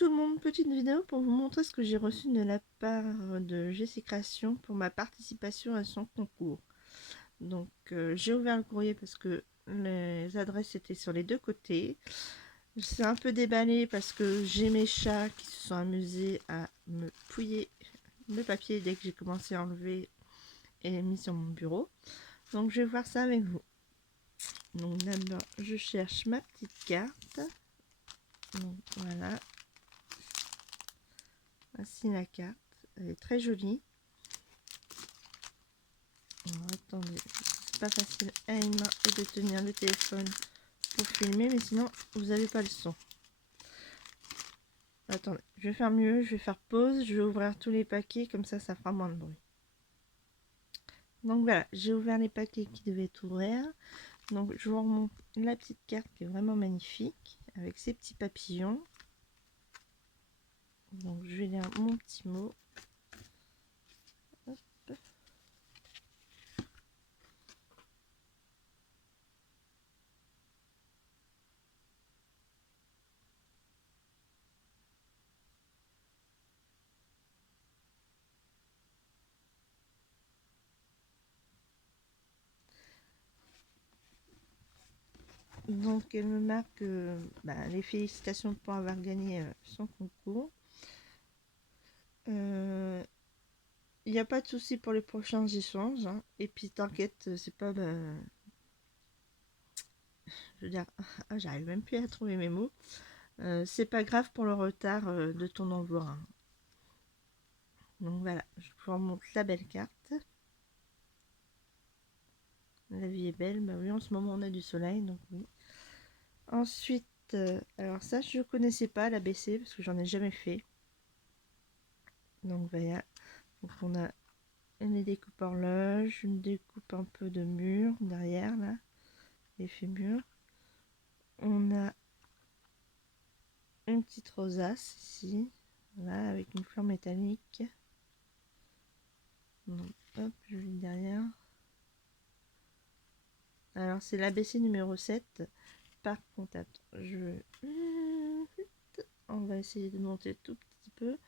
tout le monde, petite vidéo pour vous montrer ce que j'ai reçu de la part de GC Création pour ma participation à son concours. Donc j'ai ouvert le courrier parce que les adresses étaient sur les deux côtés. C'est un peu déballé parce que j'ai mes chats qui se sont amusés à me fouiller le papier dès que j'ai commencé à enlever et mis sur mon bureau. Donc je vais voir ça avec vous. Donc d'abord je cherche ma petite carte. Donc voilà. Voici la carte, elle est très jolie. Alors, attendez, c'est pas facile à une main et de tenir le téléphone pour filmer, mais sinon vous n'avez pas le son. Attendez, je vais faire mieux, je vais faire pause, je vais ouvrir tous les paquets, comme ça fera moins de bruit. Donc voilà, j'ai ouvert les paquets qui devaient être ouverts. Donc je vous remonte la petite carte qui est vraiment magnifique, avec ses petits papillons. Donc je vais lire mon petit mot. Hop. Donc elle me marque les félicitations pour avoir gagné son concours. Il n'y a pas de souci pour les prochains échanges, hein. Et puis t'inquiète, c'est pas je veux dire, j'arrive même plus à trouver mes mots. C'est pas grave pour le retard de ton envoi, hein. Donc voilà, je vous remonte la belle carte. La vie est belle, bah oui, en ce moment on a du soleil, donc oui. Ensuite, alors ça je connaissais pas l'ABC parce que j'en ai jamais fait. Donc voilà, donc on a une découpe horloge, une découpe un peu de mur derrière là, effet mur. On a une petite rosace ici, voilà, avec une fleur métallique. Donc, hop, je lis derrière. Alors c'est l'ABC numéro 7. Par contre, attends, on va essayer de monter tout petit peu.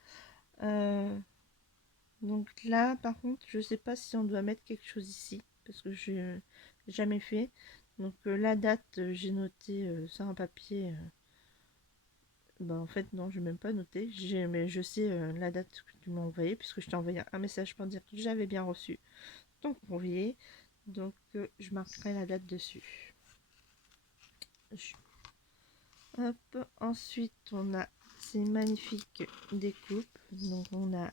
Donc là, par contre, je sais pas si on doit mettre quelque chose ici, parce que je n'ai jamais fait. Donc la date, j'ai noté sur un papier. En fait, non, je n'ai même pas noté. Mais je sais la date que tu m'as envoyée, puisque je t'ai envoyé un message pour dire que j'avais bien reçu ton courrier. Donc je marquerai la date dessus. Hop. Ensuite, on a ces magnifiques découpes. Donc on a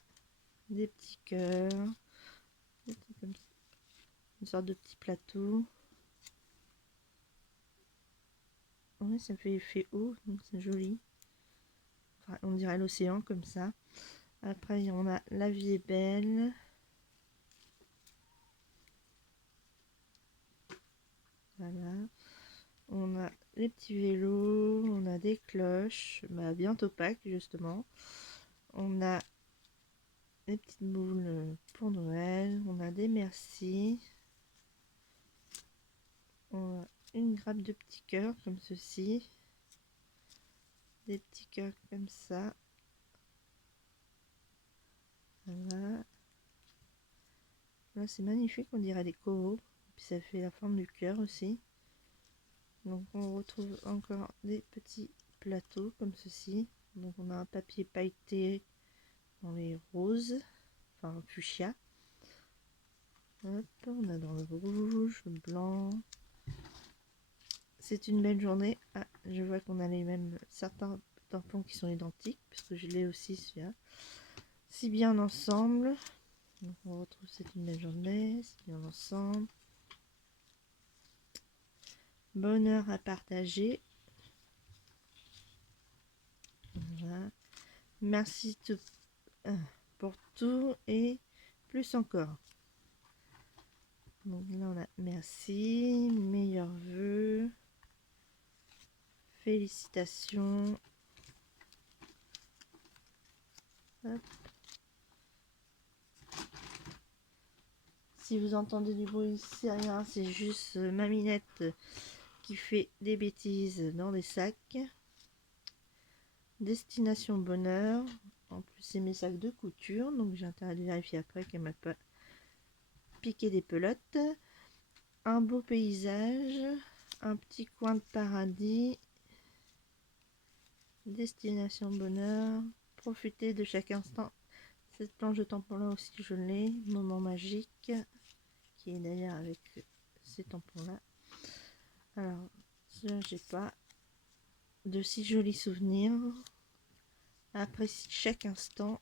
des petits cœurs, comme ça, une sorte de petit plateau. Oui, ça fait effet eau, donc c'est joli. Enfin, on dirait l'océan comme ça. Après, on a la vie est belle. Voilà. On a les petits vélos, on a des cloches, bientôt Pâques justement. On a des petites boules pour Noël, on a des merci. On a une grappe de petits cœurs comme ceci. Des petits cœurs comme ça. Voilà. Là c'est magnifique, on dirait des coraux. Puis ça fait la forme du cœur aussi. Donc on retrouve encore des petits plateaux comme ceci. Donc on a un papier pailleté dans les roses, enfin fuchsia. Hop, on a dans le rouge, le blanc. C'est une belle journée. Ah, je vois qu'on a les mêmes, certains tampons qui sont identiques, puisque je l'ai aussi celui-là. Si bien ensemble. Donc on retrouve c'est une belle journée, si bien ensemble. Bonheur à partager. Voilà. Merci pour tout et plus encore. Donc là on a merci, meilleurs vœux, félicitations. Hop. Si vous entendez du bruit, c'est rien, c'est juste ma minette qui fait des bêtises dans des sacs. Destination Bonheur. En plus, c'est mes sacs de couture, donc j'ai intérêt de vérifier après qu'elle m'a pas piqué des pelotes. Un beau paysage, un petit coin de paradis. Destination Bonheur. Profiter de chaque instant. Cette planche de tampon là aussi, je l'ai. Moment magique, qui est d'ailleurs avec ces tampons là. Alors, ça, j'ai pas de si jolis souvenirs. Apprécie chaque instant.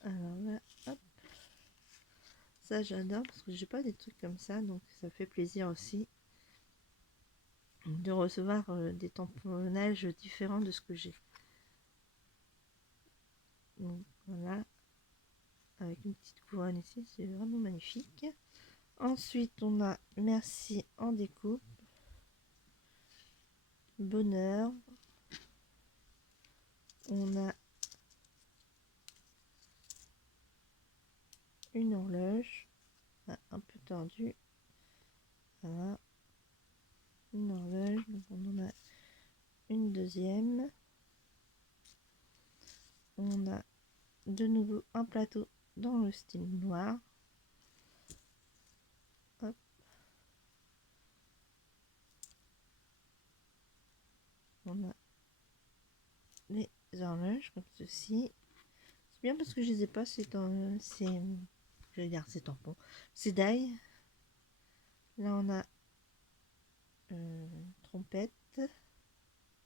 Alors là, hop. Ça, j'adore parce que j'ai pas des trucs comme ça, donc ça fait plaisir aussi de recevoir des tamponnages différents de ce que j'ai. Donc voilà, avec une petite couronne ici, c'est vraiment magnifique. Ensuite, on a Merci en découpe, Bonheur. On a une horloge, un peu tordue. Voilà, une horloge. Donc on en a une deuxième. On a de nouveau un plateau dans le style noir. Hop. On a les horloges comme ceci. C'est bien parce que je les ai pas, c'est je vais dire c'est tampon, c'est d'ail. Là on a trompette,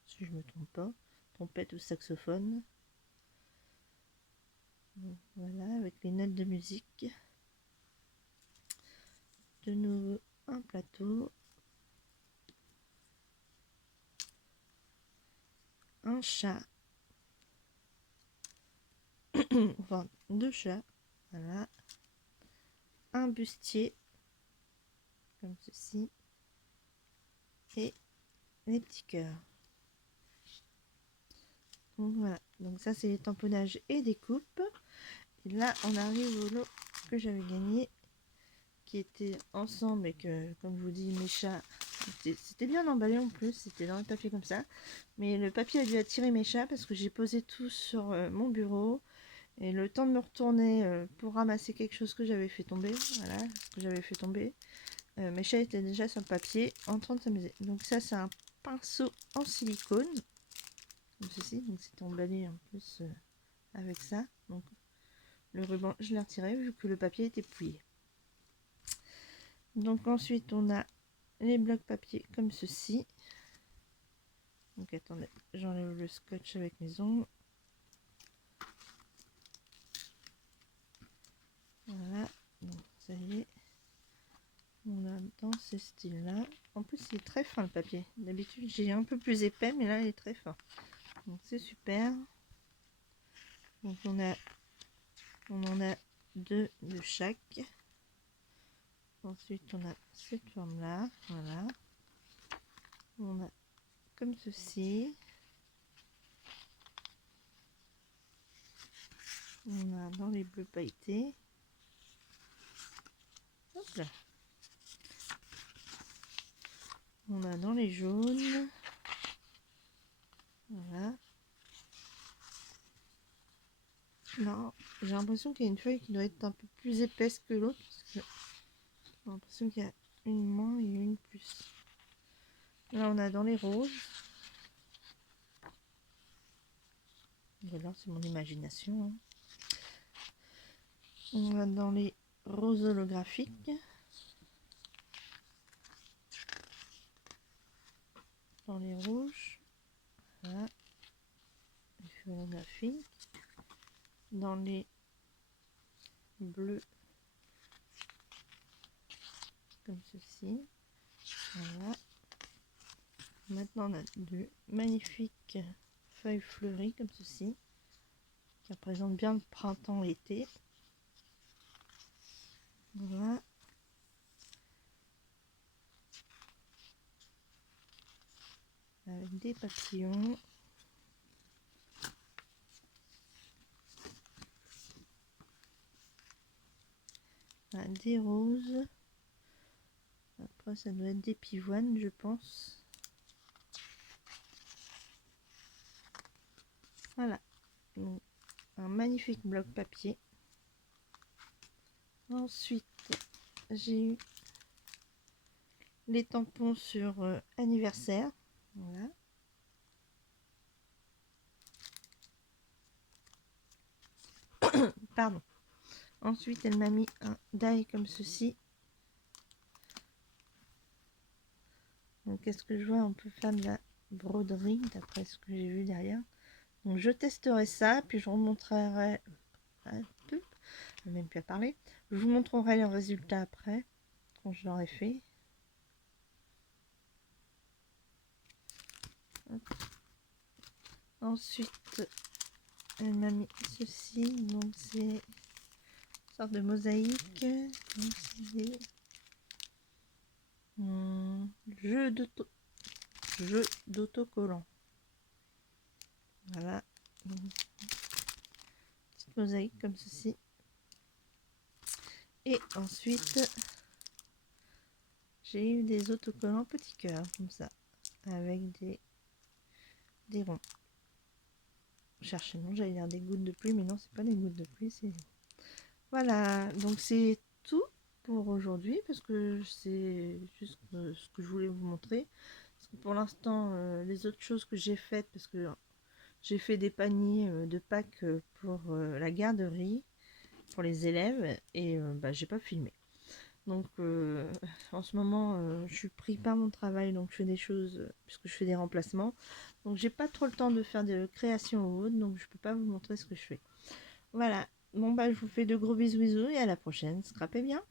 si je me trompe pas, trompette ou saxophone. Donc, voilà, avec les notes de musique. De nouveau un plateau, un chat, enfin deux chats, voilà, un bustier comme ceci et les petits cœurs. Donc voilà, donc ça c'est les tamponnages et des coupes. Et là on arrive au lot que j'avais gagné, qui était ensemble et que, comme je vous dis, mes chats, c'était bien emballé en plus, c'était dans le papier comme ça, mais le papier a dû attirer mes chats parce que j'ai posé tout sur mon bureau et le temps de me retourner pour ramasser quelque chose que j'avais fait tomber, voilà, ce que j'avais fait tomber, mes chats étaient déjà sur le papier en train de s'amuser. Donc ça c'est un pinceau en silicone comme ceci, donc c'était emballé en plus avec ça, donc le ruban je l'ai retiré vu que le papier était plié. Donc ensuite on a les blocs papier comme ceci. Donc attendez, j'enlève le scotch avec mes ongles. Voilà, donc ça y est. On a dans ce style là. En plus il est très fin le papier. D'habitude j'ai un peu plus épais, mais là il est très fin. Donc c'est super. Donc on en a deux de chaque. Ensuite on a cette forme là, voilà. On a comme ceci. On a dans les bleus pailletés. Hop là. On a dans les jaunes. Voilà. Non, j'ai l'impression qu'il y a une feuille qui doit être un peu plus épaisse que l'autre. Parce que j'ai l'impression qu'il y a une moins et une plus. Là, on a dans les roses. Voilà, c'est mon imagination. Hein. On a dans les roses holographiques. Dans les rouges. Voilà. Les holographiques. Dans les bleus. Comme ceci. Voilà. Maintenant, on a de magnifiques feuilles fleuries comme ceci. Qui représentent bien le printemps-l'été. Voilà. Avec des papillons. Des roses. Après, ça doit être des pivoines, je pense. Voilà, donc un magnifique bloc papier. Ensuite, j'ai eu les tampons sur anniversaire. Voilà. Pardon. Ensuite, elle m'a mis un die comme ceci. Donc, qu'est-ce que je vois? On peut faire de la broderie, d'après ce que j'ai vu derrière. Donc, je testerai ça, puis je vous montrerai un peu, même plus à parler. Je vous montrerai le résultat après, quand je l'aurai fait. Ensuite, elle m'a mis ceci, donc c'est une sorte de mosaïque. Donc, c'est des jeux d'autocollants. Voilà, une petite mosaïque comme ceci. Et ensuite, j'ai eu des autocollants petits cœurs, comme ça, avec des ronds. Cherchez, non, j'allais dire des gouttes de pluie, mais non, c'est pas des gouttes de pluie, c'est... Voilà, donc c'est tout pour aujourd'hui, parce que c'est juste ce que je voulais vous montrer. Parce que pour l'instant, les autres choses que j'ai faites, parce que j'ai fait des paniers de Pâques pour la garderie, pour les élèves, et bah, j'ai pas filmé. Donc en ce moment, je suis pris par mon travail, donc je fais des choses, puisque je fais des remplacements. Donc j'ai pas trop le temps de faire de création ou autre, donc je peux pas vous montrer ce que je fais. Voilà, bon bah je vous fais de gros bisous et à la prochaine, scrapez bien.